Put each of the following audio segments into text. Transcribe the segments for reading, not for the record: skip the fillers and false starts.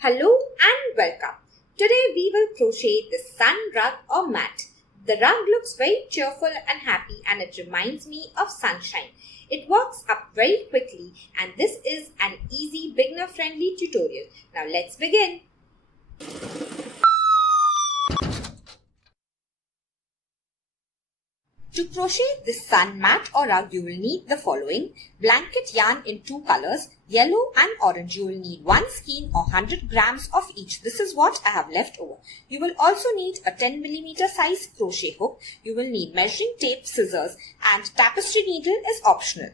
Hello and welcome. Today we will crochet the sun rug or mat. The rug looks very cheerful and happy and it reminds me of sunshine. It works up very quickly and this is an easy beginner friendly tutorial. Now let's begin. To crochet this sun mat or rug, you will need the following: blanket yarn in two colors, yellow and orange. You will need one skein or 100 grams of each. This is what I have left over. You will also need a 10 millimeter size crochet hook. You will need measuring tape, scissors, and tapestry needle is optional.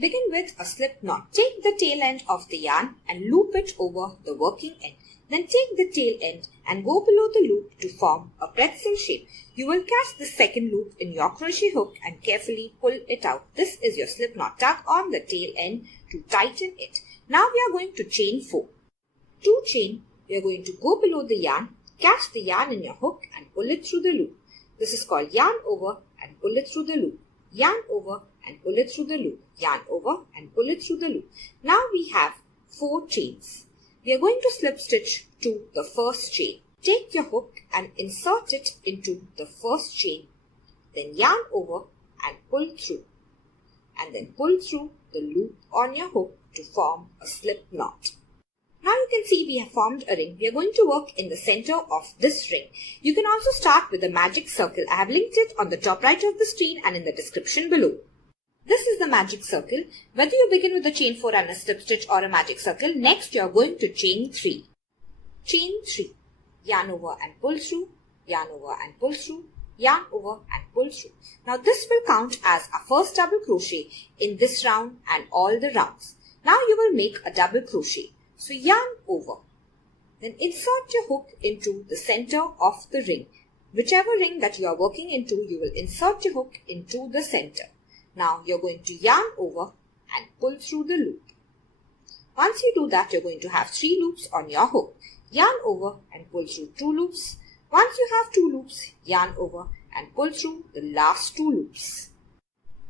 Begin with a slip knot. Take the tail end of the yarn and loop it over the working end. Then take the tail end and go below the loop to form a pretzel shape. You will catch the second loop in your crochet hook and carefully pull it out. This is your slip knot. Tug on the tail end to tighten it. Now we are going to chain 4. To chain, we are going to go below the yarn, catch the yarn in your hook and pull it through the loop. This is called yarn over and pull it through the loop. Yarn over and pull it through the loop. Yarn over and pull it through the loop. Now we have 4 chains. We are going to slip stitch to the first chain. Take your hook and insert it into the first chain. Then yarn over and pull through. And then pull through the loop on your hook to form a slip knot. Now you can see we have formed a ring. We are going to work in the center of this ring. You can also start with a magic circle. I have linked it on the top right of the screen and in the description below. This is the magic circle. Whether you begin with a chain 4 and a slip stitch or a magic circle, next you are going to chain 3. Chain 3. Yarn over and pull through, yarn over and pull through, yarn over and pull through. Now this will count as our first double crochet in this round and all the rounds. Now you will make a double crochet. So yarn over. Then insert your hook into the center of the ring. Whichever ring that you are working into, you will insert your hook into the center. Now you're going to yarn over and pull through the loop. Once you do that, you're going to have 3 loops on your hook. Yarn over and pull through 2 loops. Once you have 2 loops, yarn over and pull through the last 2 loops.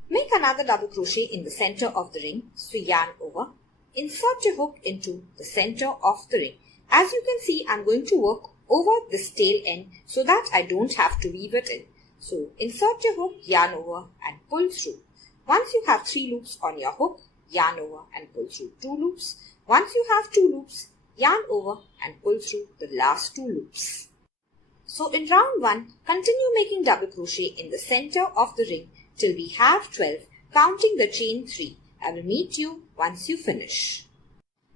Make another double crochet in the center of the ring. So yarn over. Insert your hook into the center of the ring. As you can see, I'm going to work over this tail end so that I don't have to weave it in. So insert your hook, yarn over and pull through. Once you have 3 loops on your hook, yarn over and pull through 2 loops. Once you have 2 loops, yarn over and pull through the last 2 loops. So in round 1, continue making double crochet in the center of the ring till we have 12, counting the chain 3. I will meet you once you finish.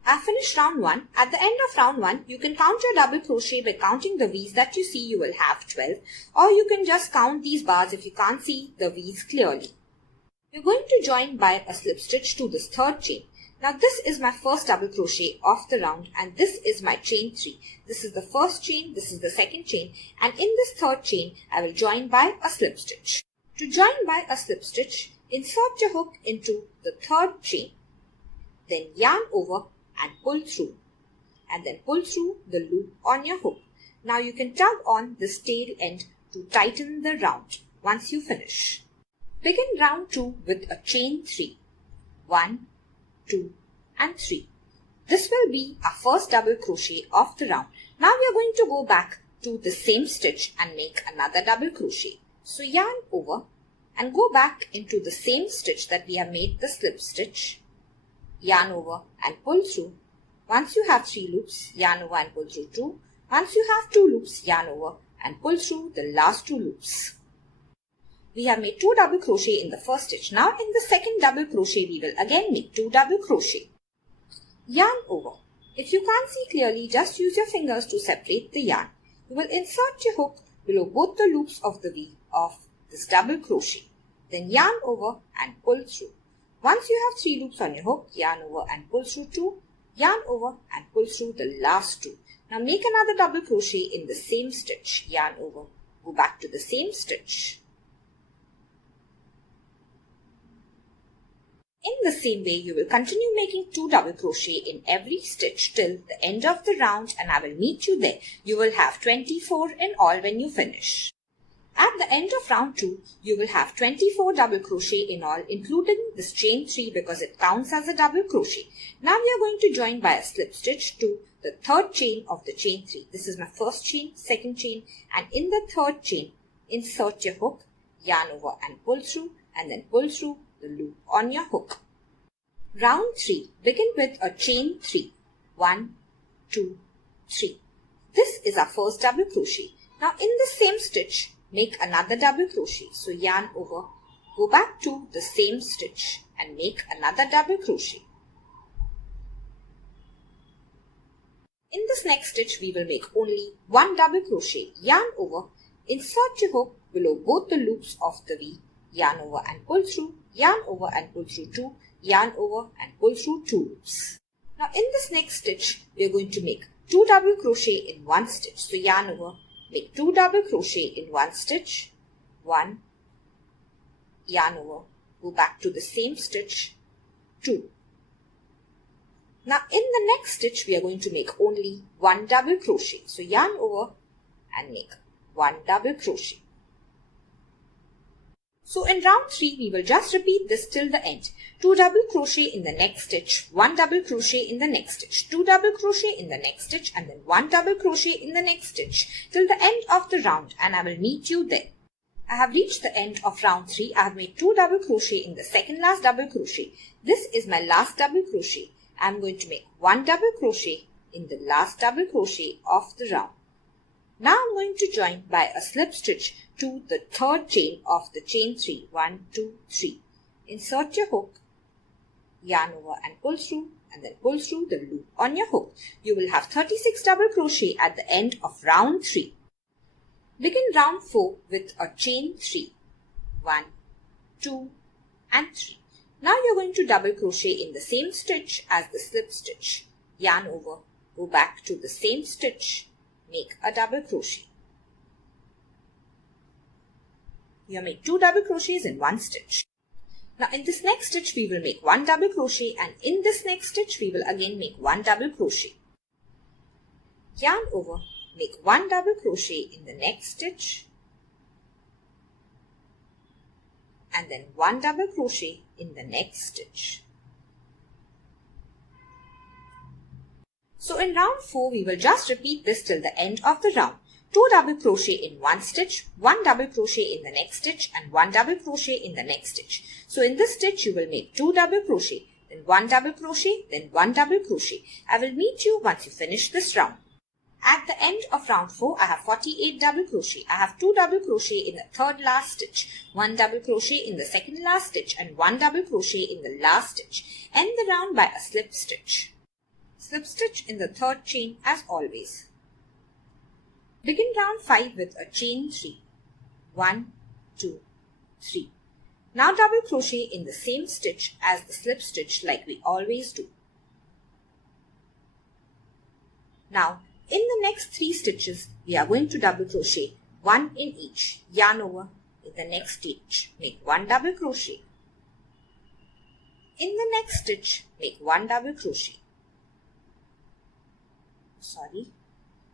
I finished round 1. At the end of round 1, you can count your double crochet by counting the V's that you see. You will have 12, or you can just count these bars if you can't see the V's clearly. You're going to join by a slip stitch to this third chain. Now this is my first double crochet of the round and this is my chain 3. This is the first chain, this is the second chain, and in this third chain, I will join by a slip stitch. To join by a slip stitch, insert your hook into the third chain. Then yarn over and pull through. And then pull through the loop on your hook. Now you can tug on this tail end to tighten the round once you finish. Begin round 2 with a chain 3. 1, 2 and 3. This will be our first double crochet of the round. Now we are going to go back to the same stitch and make another double crochet. So yarn over and go back into the same stitch that we have made the slip stitch. Yarn over and pull through. Once you have 3 loops, yarn over and pull through 2. Once you have 2 loops, yarn over and pull through the last 2 loops. We have made 2 double crochet in the first stitch. Now in the second double crochet, we will again make 2 double crochet. Yarn over. If you can't see clearly, just use your fingers to separate the yarn. You will insert your hook below both the loops of the V of this double crochet. Then yarn over and pull through. Once you have 3 loops on your hook, yarn over and pull through 2. Yarn over and pull through the last 2. Now make another double crochet in the same stitch. Yarn over. Go back to the same stitch. In the same way, you will continue making 2 double crochet in every stitch till the end of the round and I will meet you there. You will have 24 in all when you finish. At the end of round 2, you will have 24 double crochet in all, including this chain 3 because it counts as a double crochet. Now we are going to join by a slip stitch to the third chain of the chain 3. This is my first chain, second chain, and in the third chain, insert your hook, yarn over and pull through, and then pull through the loop on your hook. Round 3, begin with a chain 3. 1, 2, 3. This is our first double crochet. Now in the same stitch, make another double crochet. So yarn over, go back to the same stitch and make another double crochet. In this next stitch, we will make only one double crochet. Yarn over, insert your hook below both the loops of the V, yarn over and pull through, yarn over and pull through 2, yarn over and pull through 2 loops. Now in this next stitch, we are going to make 2 double crochet in one stitch. So yarn over, make 2 double crochet in one stitch, 1, yarn over, go back to the same stitch, 2. Now in the next stitch, we are going to make only 1 double crochet. So yarn over and make 1 double crochet. So in round 3, we will just repeat this till the end. 2 double crochet in the next stitch, 1 double crochet in the next stitch, 2 double crochet in the next stitch, and then 1 double crochet in the next stitch till the end of the round, and I will meet you there. I have reached the end of round 3. I have made 2 double crochet in the second last double crochet. This is my last double crochet. I am going to make 1 double crochet in the last double crochet of the round. Now I am going to join by a slip stitch to the third chain of the chain 3. 1, 2, 3. Insert your hook, yarn over and pull through, and then pull through the loop on your hook. You will have 36 double crochet at the end of round 3. Begin round 4 with a chain 3. 1, 2, and 3. Now you are going to double crochet in the same stitch as the slip stitch. Yarn over, go back to the same stitch, make a double crochet. You have made 2 double crochets in one stitch. Now in this next stitch, we will make 1 double crochet, and in this next stitch, we will again make 1 double crochet. Yarn over, make 1 double crochet in the next stitch, and then 1 double crochet in the next stitch. So in round 4, we will just repeat this till the end of the round. 2 double crochet in one stitch, 1 double crochet in the next stitch, and 1 double crochet in the next stitch. So in this stitch, you will make 2 double crochet, then 1 double crochet, then 1 double crochet. I will meet you once you finish this round. At the end of round 4, I have 48 double crochet. I have 2 double crochet in the third last stitch, 1 double crochet in the second last stitch, and 1 double crochet in the last stitch. End the round by a slip stitch. Slip stitch in the third chain as always. Begin round 5 with a chain 3. 1, 2, 3. Now double crochet in the same stitch as the slip stitch like we always do. Now in the next 3 stitches, we are going to double crochet 1 in each. Yarn over, in the next stitch, make 1 double crochet. In the next stitch, make 1 double crochet.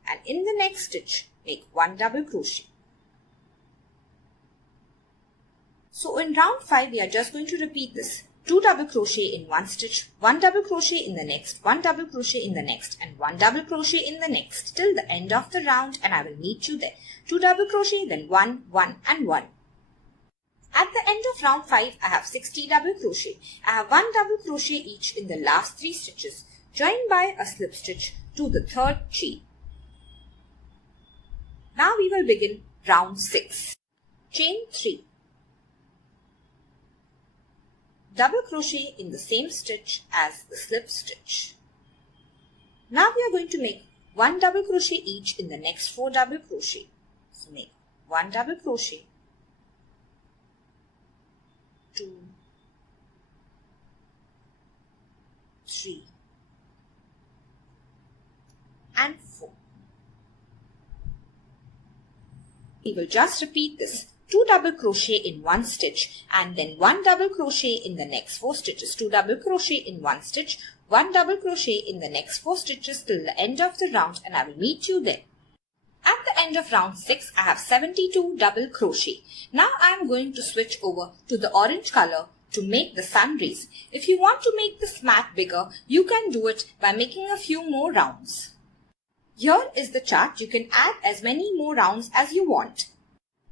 And in the next stitch, make 1 double crochet. So in round 5, we are just going to repeat this. 2 double crochet in one stitch, 1 double crochet in the next, 1 double crochet in the next, and 1 double crochet in the next till the end of the round, and I will meet you there. 2 double crochet, then 1, 1, and 1. At the end of round 5, I have 60 double crochet. I have 1 double crochet each in the last 3 stitches, joined by a slip stitch to the third chain. Now we will begin round 6. Chain 3. Double crochet in the same stitch as the slip stitch. Now we are going to make 1 double crochet each in the next 4 double crochet. So make 1 double crochet, 2, 3, and 4. We will just repeat this. 2 double crochet in one stitch and then 1 double crochet in the next 4 stitches. 2 double crochet in one stitch, 1 double crochet in the next 4 stitches till the end of the round, and I will meet you there. At the end of round 6, I have 72 double crochet. Now I am going to switch over to the orange color to make the sun rays. If you want to make this mat bigger, you can do it by making a few more rounds. Here is the chart. You can add as many more rounds as you want.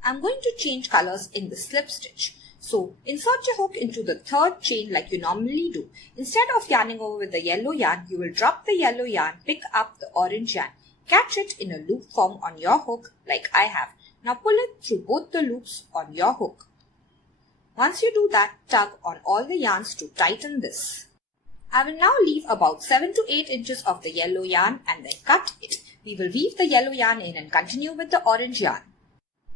I'm going to change colors in the slip stitch. So insert your hook into the third chain like you normally do. Instead of yarning over with the yellow yarn, you will drop the yellow yarn, pick up the orange yarn. Catch it in a loop form on your hook like I have. Now pull it through both the loops on your hook. Once you do that, tug on all the yarns to tighten this. I will now leave about 7 to 8 inches of the yellow yarn and then cut it. We will weave the yellow yarn in and continue with the orange yarn.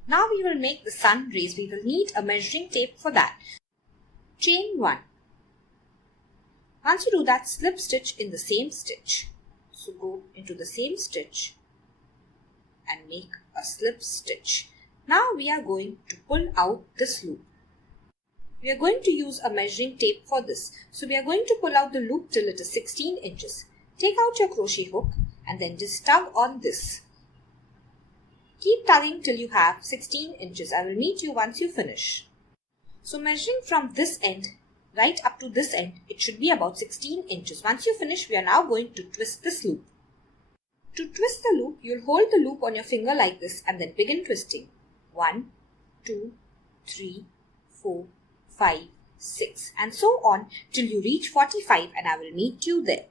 Now we will make the sun rays. We will need a measuring tape for that. Chain 1. Once you do that, slip stitch in the same stitch. So go into the same stitch and make a slip stitch. Now we are going to pull out this loop. We are going to use a measuring tape for this. So we are going to pull out the loop till it is 16 inches. Take out your crochet hook and then just tug on this. Keep tugging till you have 16 inches. I will meet you once you finish. So measuring from this end right up to this end, it should be about 16 inches. Once you finish, we are now going to twist this loop. To twist the loop, you'll hold the loop on your finger like this and then begin twisting. 1, 2, 3, 4, 5, 6 and so on till you reach 45 and I will meet you there.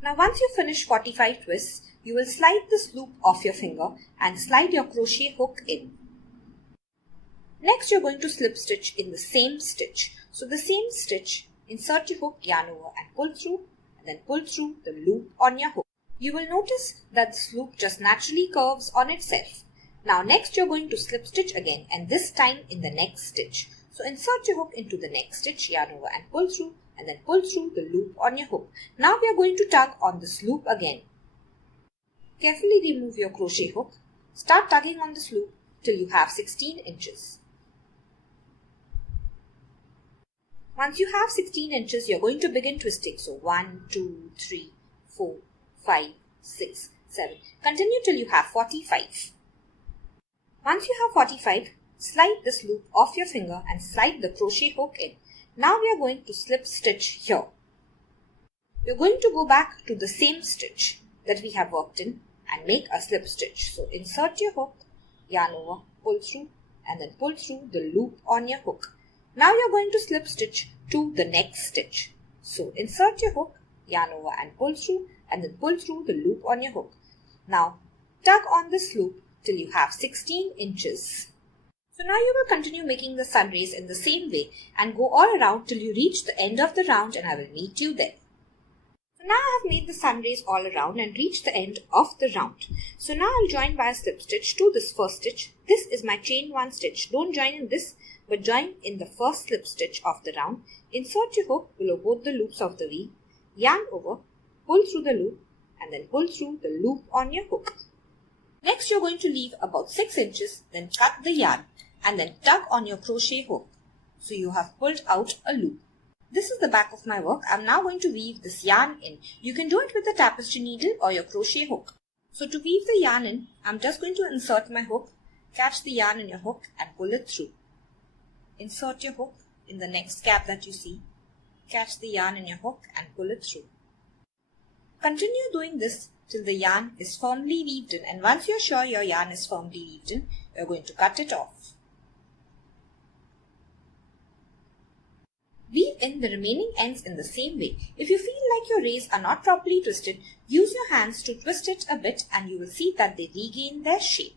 Now once you finish 45 twists, you will slide this loop off your finger and slide your crochet hook in. Next you're going to slip stitch in the same stitch. So the same stitch, insert your hook, yarn over and pull through and then pull through the loop on your hook. You will notice that this loop just naturally curves on itself. Now next you're going to slip stitch again and this time in the next stitch. So insert your hook into the next stitch, yarn over and pull through and then pull through the loop on your hook. Now we are going to tug on this loop again. Carefully remove your crochet hook. Start tugging on this loop till you have 16 inches. Once you have 16 inches, you're going to begin twisting. So 1, 2, 3, 4, 5, 6, 7. Continue till you have 45. Once you have 45, slide this loop off your finger and slide the crochet hook in. Now we are going to slip stitch here. We are going to go back to the same stitch that we have worked in and make a slip stitch. So insert your hook, yarn over, pull through and then pull through the loop on your hook. Now you are going to slip stitch to the next stitch. So insert your hook, yarn over and pull through and then pull through the loop on your hook. Now tug on this loop till you have 16 inches. So now you will continue making the sun rays in the same way and go all around till you reach the end of the round and I will meet you there. So now I have made the sun rays all around and reached the end of the round. So now I'll join by a slip stitch to this first stitch. This is my chain 1 stitch. Don't join in this but join in the first slip stitch of the round. Insert your hook below both the loops of the V, yarn over, pull through the loop and then pull through the loop on your hook. Next you're going to leave about 6 inches, then cut the yarn and then tug on your crochet hook. So you have pulled out a loop. This is the back of my work. I'm now going to weave this yarn in. You can do it with a tapestry needle or your crochet hook. So to weave the yarn in, I'm just going to insert my hook, catch the yarn in your hook and pull it through. Insert your hook in the next gap that you see, catch the yarn in your hook and pull it through. Continue doing this till the yarn is firmly weaved in, and once you're sure your yarn is firmly weaved in, you're going to cut it off. Weave in the remaining ends in the same way. If you feel like your rays are not properly twisted, use your hands to twist it a bit and you will see that they regain their shape.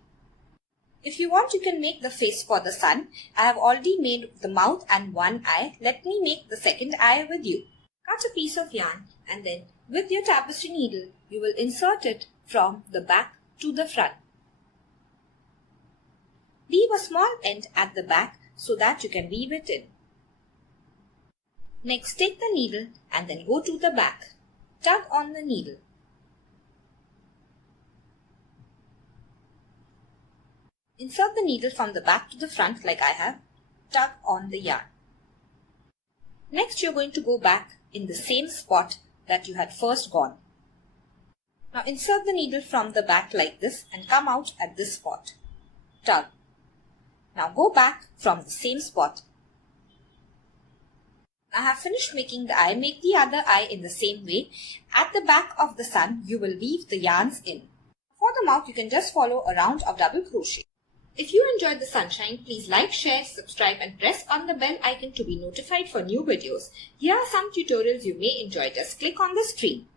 If you want, you can make the face for the sun. I have already made the mouth and one eye. Let me make the second eye with you. Cut a piece of yarn and then with your tapestry needle, you will insert it from the back to the front. Leave a small end at the back so that you can weave it in. Next, take the needle and then go to the back. Tug on the needle. Insert the needle from the back to the front like I have. Tug on the yarn. Next, you're going to go back in the same spot that you had first gone. Now insert the needle from the back like this and come out at this spot. Tug. Now go back from the same spot. I have finished making the eye. Make the other eye in the same way. At the back of the sun, you will weave the yarns in. For the mouth, you can just follow a round of double crochet. If you enjoyed the sunshine, please like, share, subscribe and press on the bell icon to be notified for new videos. Here are some tutorials you may enjoy. Just click on the screen.